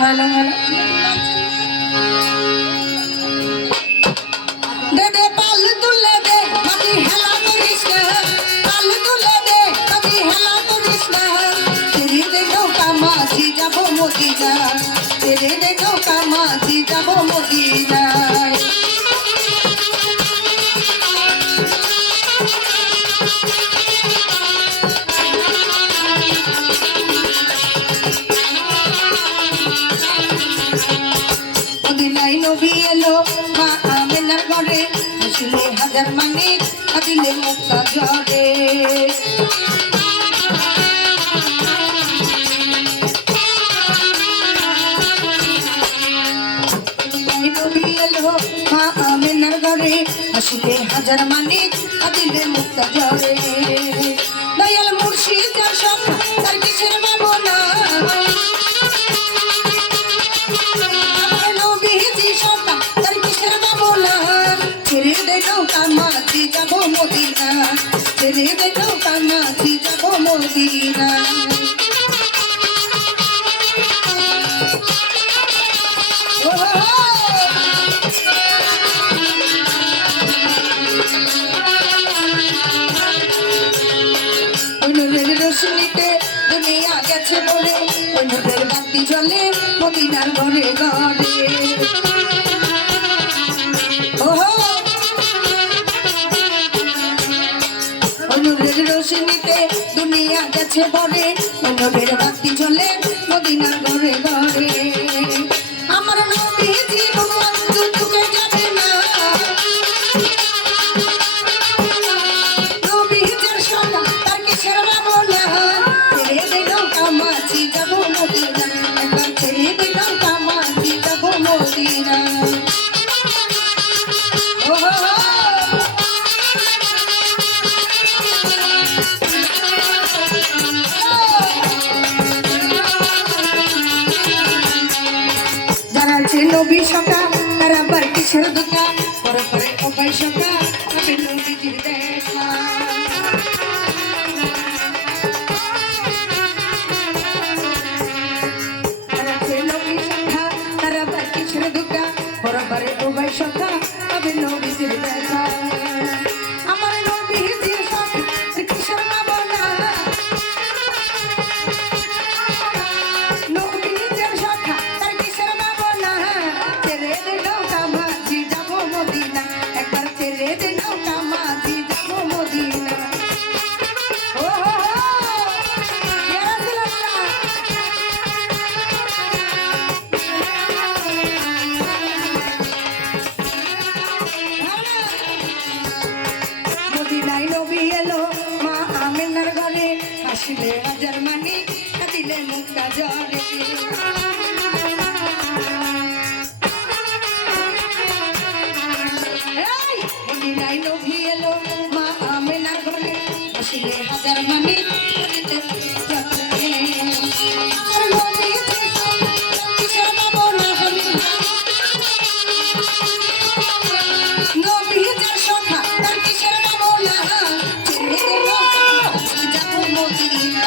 hello hello दे दे पाल तुले दे कभी हेला करिस ना पाल तुले दे कभी हेला करिस ना तेरे देखो कामाजी जाबो मदिना तेरे देखो कामाजी जाबो मदिना নবী এলো মা আমেনার ঘরে আসলে হাজার মানে আদিলে মুক্তা ঝরে নবী এলো মা আমেনার ঘরে আসলে হাজার মানে আদিলে মুক্তা ঝরে দয়াল মুর্শিদ যার সব তার কিসের ভাবনা तेरे देखो कामाजी जाबो मदिना तेरे देखो कामाजी जाबो मदिना নূরের রোশনীতে দুনিয়া গেছে বলে নূরের বাতি জ্বলে মদিনার ঘরে ঘরে রোশনীতে দুনিয়া গেছে বলে নূরের বাতি জ্বলে মদিনার ঘরে ঘরে আমার নবী জীবন যুগে যাবে না নবী যার সঙ্গ তার কিসের ভাবনা তেরে দেখো কামাজি যাবো মদিনা একবার তেরে দেখো কামাজি যাবো মদিনা নবী সকা তার আবার কিসের দোকা পরে পরে ওবাই সকা আমি নবীজির দেখা নবী সকা তার আবার কিসের দোকা পরে পরে ওবাই সকা আমি নবীজির দেখা আমার নবীজির সকা কিসের ভাবনা নবীজির সকা তার কিসের ভাবনা তেরে দেখো কামাজি যাবো মদিনা একবার তেরে দেখো কামাজি যাবো মদিনা ও ইয়া রাসূলুল্লাহ মদিনায় নবী এলো মা আমেনার ঘরে হাসিলে হাজার মানি কাঁদিলে মুক্তা ঝরে মদিনায় নবী এলো মা আমেনার ঘরে হাসিলে হাজার মানি কাঁদিলে মুক্তা ঝরে আর নবী কিসের ভাবনা নবী যার সখা তার কিসের ভাবনা তেরে দেখো যাবো মদিনা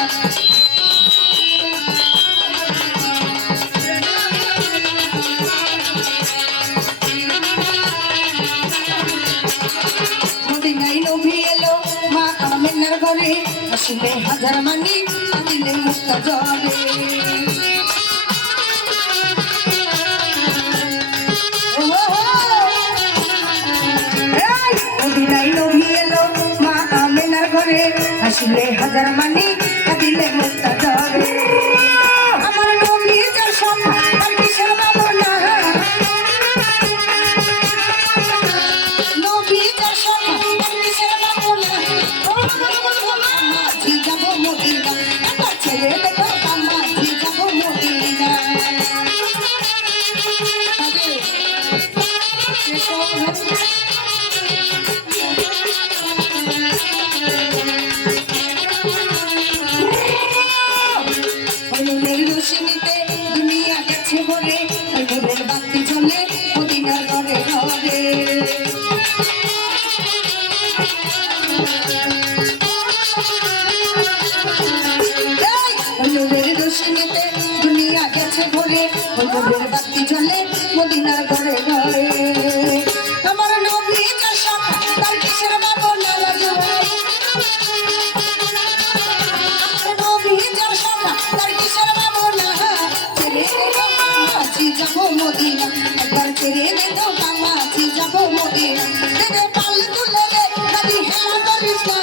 মদিনায় নবী এলো মা আমেনার ঘরে আসলে হাজার মানি আদিলে মুক্তা ঝরে মদিনায় নবী এলো মা আমেনার ঘরে আসলে হাজার মানি আদিলে মুক্তা ঝরে আমার নবী যার সঙ্গ তার কিসের ভাবনা নবী যার সঙ্গ তার কিসের ভাবনা কামাজি যাবো মদিনা একবার ছেড়ে দেখো কামাজি যাবো মদিনা রোশনীতে দুনিয়া গেছে বলে নূরের বাতি জ্বলে মদিনার ঘরে ঘরে নূরের রোশনীতে দুনিয়া গেছে ভরে বন্ধুদের বাতি জ্বলে মদিনার ঘরে ঘরে আমার নবী যার সখা তার কিসের ভাবনা লাগে আমার নবী যার সখা তার কিসের ভাবনা ছেড়ে দে কামাচ্ছি যাবো মদিনা একবার ছেড়ে দে কামাচ্ছি যাবো মদিনা দে পাল তুলে দে নদী হেলা করিস না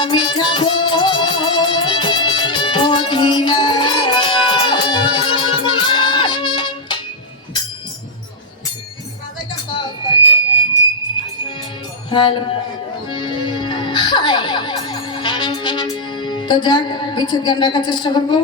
আমি যাবো মদিনা হ্যালো তো যাক বিচ্ছেদ গান রাখার চেষ্টা করবো